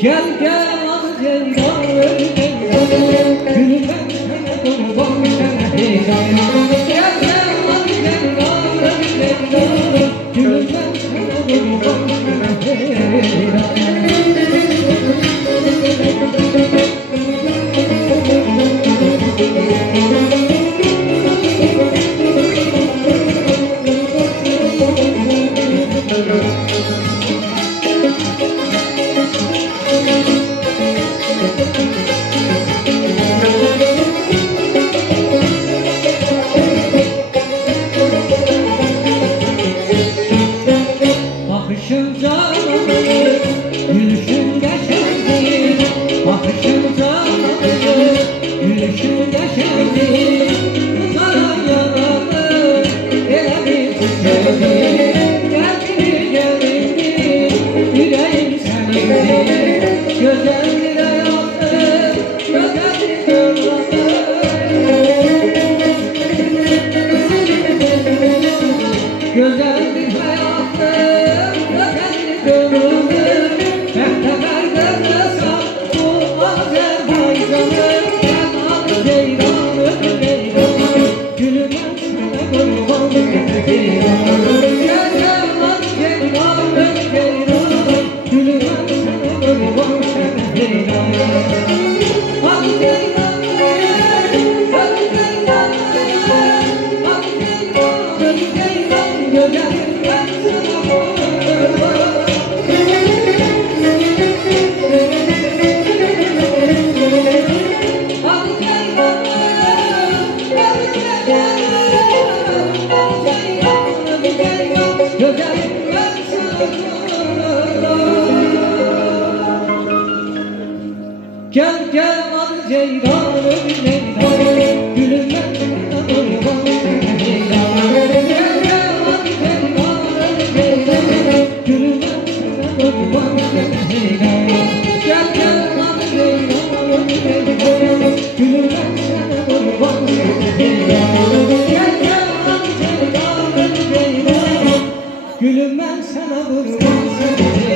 Gel gel al ceylan gülüm ben sana kurban ceylan. Gel gel al ceylan gülüm ben sana kurban ceylan. Bakışın canımı, gülüşün geçerdi. Bakışın canımı, gülüşün geçerdi. Kara yaralı, ele bir tükendi. Geldi geldi, yüreğim senindi. Gözlerine yattı, gözlerine yattı. Gözlerine yattı. Gel gel al ceylanım ceylanım gülüm ben sana kurban ceylanım. Gel gel al ceylanım ceylanım gülüm ben sana kurban ceylanım. Gel gel al ceylanım ceylanım gülüm ben sana kurban ceylanım. Gel gel al ceylanım ceylanım gülüm ben sana kurban ceylanım.